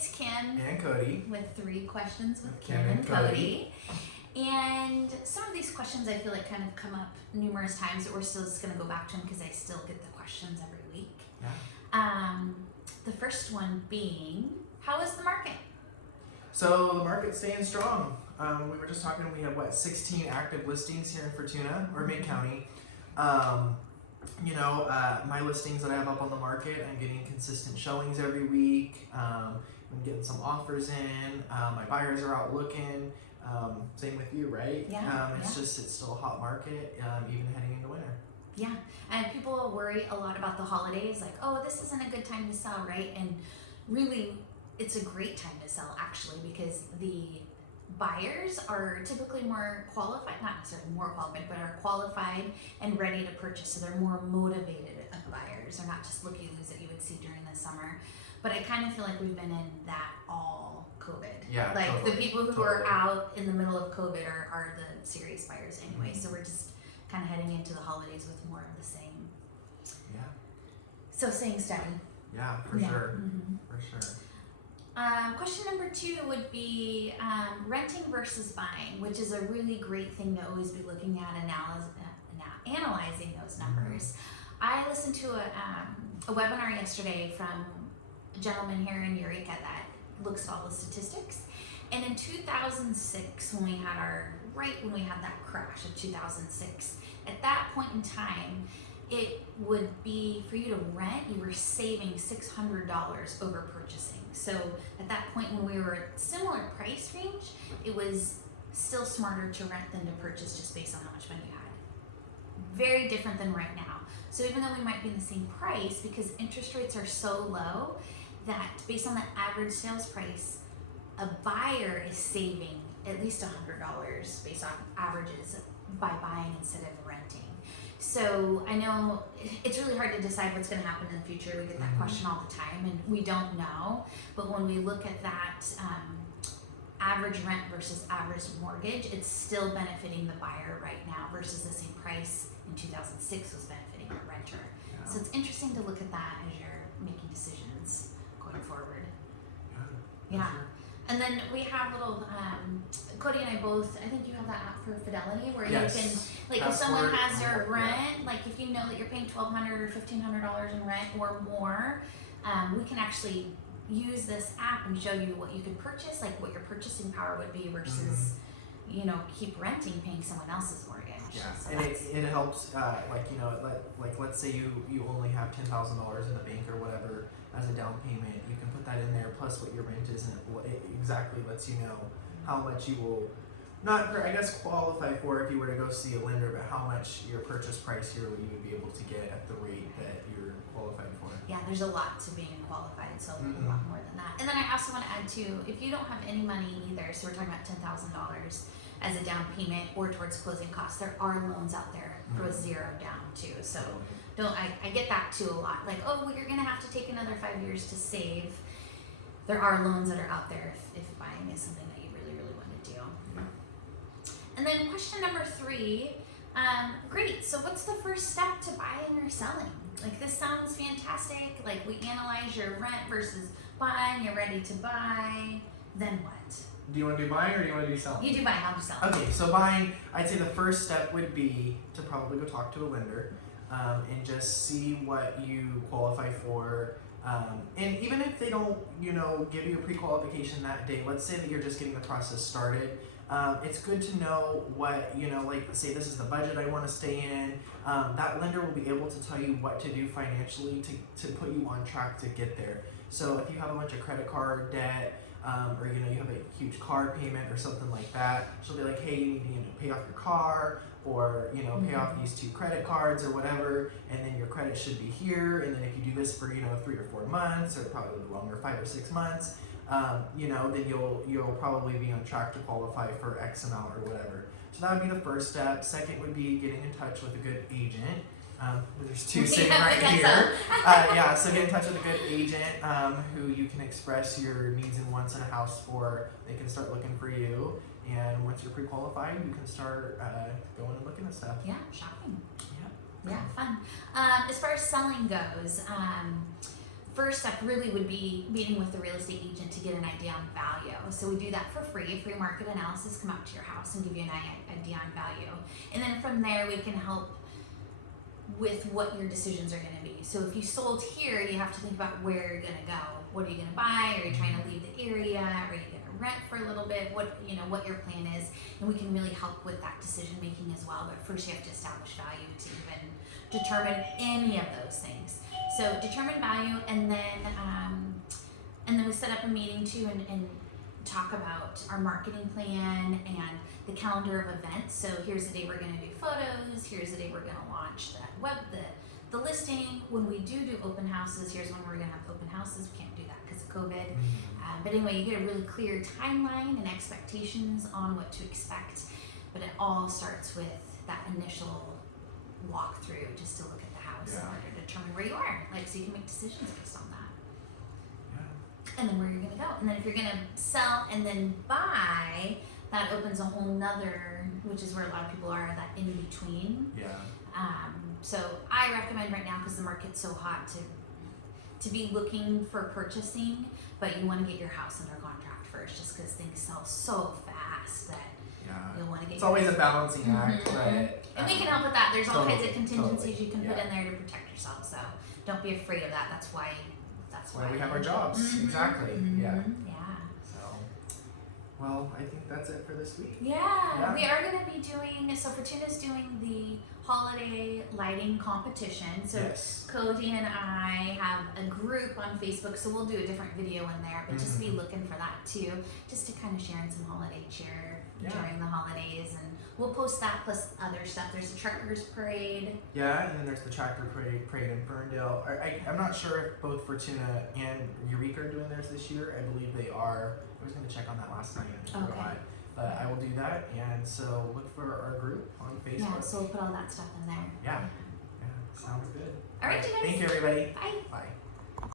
It's Kim and Cody with 3 questions with Kim and Cody. And some of these questions I feel like kind of come up numerous times, but we're still just going to go back to them because I still get the questions every week. Yeah. The first one being, how is the market? So the market's staying strong. We were just talking, we have 16 active listings here in Fortuna or Mid County. My listings that I have up on the market, I'm getting consistent showings every week. I'm getting some offers in. My buyers are out looking. Same with you, right? Yeah. It's still a hot market, even heading into winter. Yeah, and people worry a lot about the holidays, like, oh, this isn't a good time to sell, right? And really, it's a great time to sell, actually, because the buyers are typically more qualified, not necessarily more qualified, but are qualified and ready to purchase, so they're more motivated buyers. They're not just looky-loos that you would see during the summer. But I kind of feel like we've been in that all COVID. Yeah, like totally, the people who are out in the middle of COVID are the serious buyers anyway. So we're just kind of heading into the holidays with more of the same. Yeah. So staying steady. Yeah, for sure. Mm-hmm. For sure. Question number 2 would be renting versus buying, which is a really great thing to always be looking at, analyzing those numbers. I listened to a webinar yesterday from a gentleman here in Eureka that looks at all the statistics. And in 2006, when we had that crash of 2006, at that point in time, it would be, for you to rent, you were saving $600 over purchasing. So at that point when we were at similar price range, it was still smarter to rent than to purchase just based on how much money you had. Very different than right now. So even though we might be in the same price, because interest rates are so low that based on the average sales price, a buyer is saving at least $100 based on averages by buying instead of renting. So I know it's really hard to decide what's going to happen in the future. We get that question all the time, and we don't know. But when we look at that average rent versus average mortgage, it's still benefiting the buyer right now versus the same price in 2006 was benefiting the renter. Yeah. So it's interesting to look at that as you're making decisions going forward. Yeah. Sure. And then we have little, Cody and I both, I think you have that app for Fidelity where yes. You can, like if someone has their rent, like if you know that you're paying $1,200 or $1,500 in rent or more, we can actually use this app and show you what you could purchase, like what your purchasing power would be versus, keep renting, paying someone else's mortgage. Yeah, so and it helps, let's say you only have $10,000 in the bank or whatever as a down payment. You can put that in there plus what your rent is, and it exactly lets you know how much you will qualify for if you were to go see a lender, but how much your purchase price yearly you would be able to get at the rate that you're qualified for. Yeah, there's a lot to being qualified, so a lot more than that. And then I also want to add too, if you don't have any money either, so we're talking about $10,000 as a down payment or towards closing costs, there are loans out there for a 0 down too. So I get that too a lot. Like, oh, well, you're gonna have to take another 5 years to save. There are loans that are out there if buying is something that you really, really want to do. And then question number 3, great, so what's the first step to buying or selling? Like, this sounds fantastic. Like, we analyze your rent versus buying, you're ready to buy, then what? Do you want to do buying or do you want to do selling? You do buying, I'll do selling. Okay, so buying, I'd say the first step would be to probably go talk to a lender and just see what you qualify for. And even if they don't, give you a pre-qualification that day, let's say that you're just getting the process started. It's good to know what, like say this is the budget I want to stay in. That lender will be able to tell you what to do financially to put you on track to get there. So if you have a bunch of credit card debt, or you have a huge car payment or something like that, she'll be like, hey, you need to pay off your car, or pay off these 2 credit cards or whatever, and then your credit should be here, and then if you do this for 3 or 4 months, or probably longer, 5 or 6 months, then you'll probably be on track to qualify for X amount or whatever. So that would be the first step. Second would be getting in touch with a good agent. There's 2 sitting right here. So get in touch with a good agent who you can express your needs and wants in a house for. They can start looking for you, and once you're pre-qualified, you can start going and looking at stuff. Yeah, shopping. Yeah, fun. As far as selling goes, for first step really would be meeting with the real estate agent to get an idea on value. So we do that for free, free market analysis, come out to your house and give you an idea on value. And then from there we can help with what your decisions are going to be. So if you sold here, you have to think about where you're going to go. What are you going to buy? Are you trying to leave the area? Are you going to rent for a little bit? What your plan is, and we can really help with that decision making as well. But first, you have to establish value to even determine any of those things. So determine value, and then we set up a meeting too, and talk about our marketing plan and the calendar of events. So here's the day we're going to do photos. Here's the day we're going to launch the listing. When we do open houses, here's when we're going to have open houses. We can't do that because of COVID. But anyway, you get a really clear timeline and expectations on what to expect. But it all starts with that initial walkthrough, just to look at the house in order to determine where you are, so you can make decisions based on that. And then where you're going to go. And then if you're going to sell and then buy, that opens a whole nother, which is where a lot of people are, that in between. So I recommend right now, because the market's so hot, to be looking for purchasing, but you want to get your house under contract first, just because things sell so fast that you'll want to get. It's always a balancing act, but and we can help with that. There's all kinds of contingencies totally. you can put in there to protect yourself. So don't be afraid of that. That's why we have our jobs. Exactly. Yeah. So, well, I think that's it for this week. Yeah. We are going to be doing, so Fortuna's doing the holiday lighting competition. So Cody and I have a group on Facebook, so we'll do a different video in there, but just be looking for that too, just to kind of share in some holiday cheer during the holidays, and we'll post that plus other stuff. There's a truckers parade. Yeah, and then there's the tractor parade in Ferndale. I'm not sure if both Fortuna and Eureka are doing theirs this year. I believe they are. I was going to check on that last night. But I will do that, and so look for our group on Facebook. Yeah, so we'll put all that stuff in there. Yeah, sounds good. All right, you guys. Thank you, everybody. Bye. Bye.